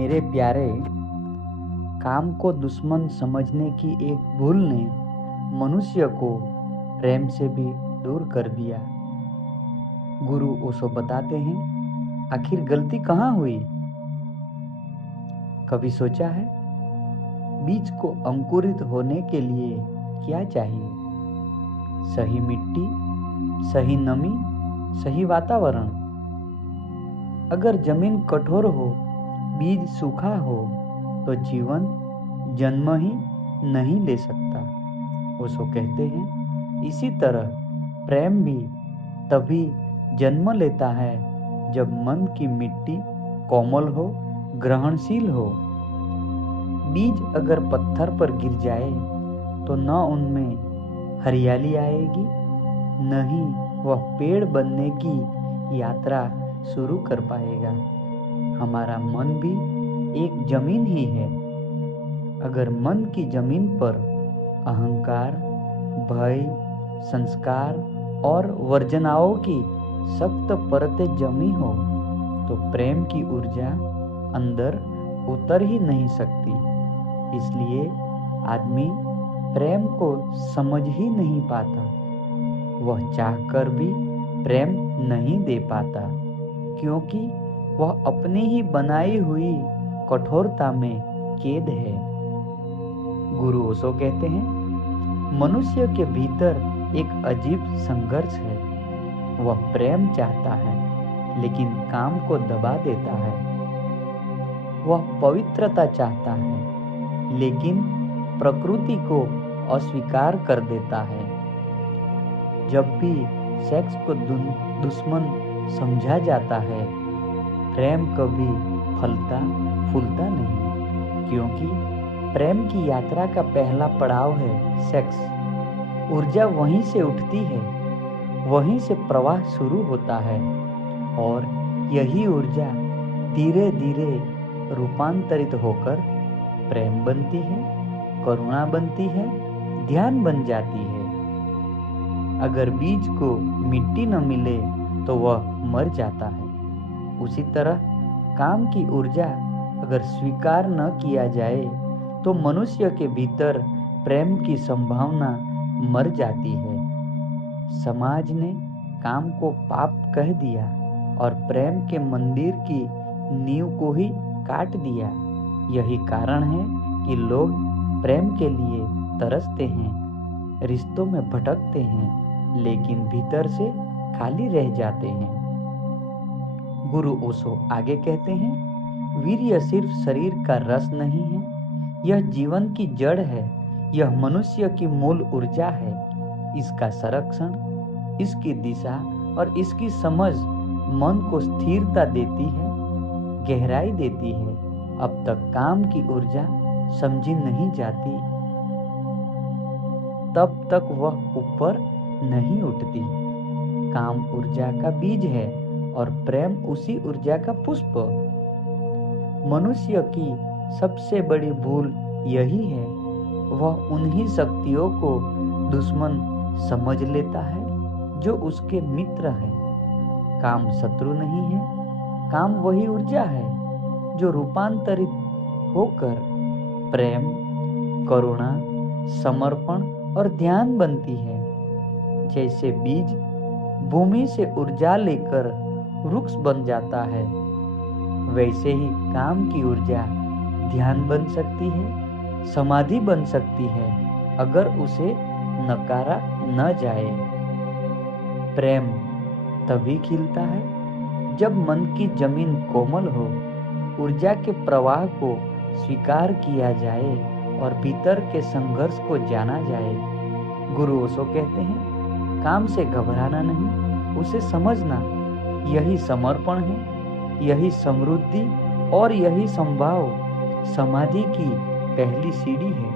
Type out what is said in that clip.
मेरे प्यारे, काम को दुश्मन समझने की एक भूल ने मनुष्य को प्रेम से भी दूर कर दिया। गुरु ओशो बताते हैं, आखिर गलती कहाँ हुई? कभी सोचा है, बीज को अंकुरित होने के लिए क्या चाहिए? सही मिट्टी, सही नमी, सही वातावरण। अगर जमीन कठोर हो, बीज सूखा हो, तो जीवन जन्म ही नहीं ले सकता। ओशो कहते हैं, इसी तरह प्रेम भी तभी जन्म लेता है जब मन की मिट्टी कोमल हो, ग्रहणशील हो। बीज अगर पत्थर पर गिर जाए तो न उनमें हरियाली आएगी, न ही वह पेड़ बनने की यात्रा शुरू कर पाएगा। हमारा मन भी एक जमीन ही है। अगर मन की जमीन पर अहंकार, भय, संस्कार और वर्जनाओं की सख्त परतें जमी हो, तो प्रेम की ऊर्जा अंदर उतर ही नहीं सकती। इसलिए आदमी प्रेम को समझ ही नहीं पाता। वह चाहकर भी प्रेम नहीं दे पाता, क्योंकि वह अपनी ही बनाई हुई कठोरता में कैद है। गुरु ओशो कहते हैं, मनुष्य के भीतर एक अजीब संघर्ष है। वह प्रेम चाहता है, लेकिन काम को दबा देता है। वह पवित्रता चाहता है, लेकिन प्रकृति को अस्वीकार कर देता है। जब भी सेक्स को दुश्मन समझा जाता है, प्रेम कभी फलता फूलता नहीं, क्योंकि प्रेम की यात्रा का पहला पड़ाव है सेक्स। ऊर्जा वहीं से उठती है, वहीं से प्रवाह शुरू होता है, और यही ऊर्जा धीरे धीरे रूपांतरित होकर प्रेम बनती है, करुणा बनती है, ध्यान बन जाती है। अगर बीज को मिट्टी न मिले तो वह मर जाता है। उसी तरह काम की ऊर्जा अगर स्वीकार न किया जाए तो मनुष्य के भीतर प्रेम की संभावना मर जाती है। समाज ने काम को पाप कह दिया और प्रेम के मंदिर की नींव को ही काट दिया। यही कारण है कि लोग प्रेम के लिए तरसते हैं, रिश्तों में भटकते हैं, लेकिन भीतर से खाली रह जाते हैं। गुरु ओशो आगे कहते हैं, वीर्य सिर्फ शरीर का रस नहीं है, यह जीवन की जड़ है। यह मनुष्य की मूल ऊर्जा है। इसका संरक्षण, इसकी दिशा और इसकी समझ मन को स्थिरता देती है, गहराई देती है। अब तक काम की ऊर्जा समझी नहीं जाती, तब तक वह ऊपर नहीं उठती। काम ऊर्जा का बीज है और प्रेम उसी ऊर्जा का पुष्प। मनुष्य की सबसे बड़ी भूल यही है, वह उन्हीं शक्तियों को दुश्मन समझ लेता है जो उसके मित्र हैं। काम शत्रु नहीं है, काम वही ऊर्जा है जो रूपांतरित होकर प्रेम, करुणा, समर्पण और ध्यान बनती है। जैसे बीज भूमि से ऊर्जा लेकर वृक्ष बन जाता है, वैसे ही काम की ऊर्जा ध्यान बन सकती है, समाधि बन सकती है, अगर उसे नकारा न जाए। प्रेम तभी खिलता है जब मन की जमीन कोमल हो, ऊर्जा के प्रवाह को स्वीकार किया जाए और भीतर के संघर्ष को जाना जाए। गुरु ओशो कहते हैं, काम से घबराना नहीं, उसे समझना, यही समर्पण है, यही समृद्धि और यही संभाव समाधि की पहली सीढ़ी है।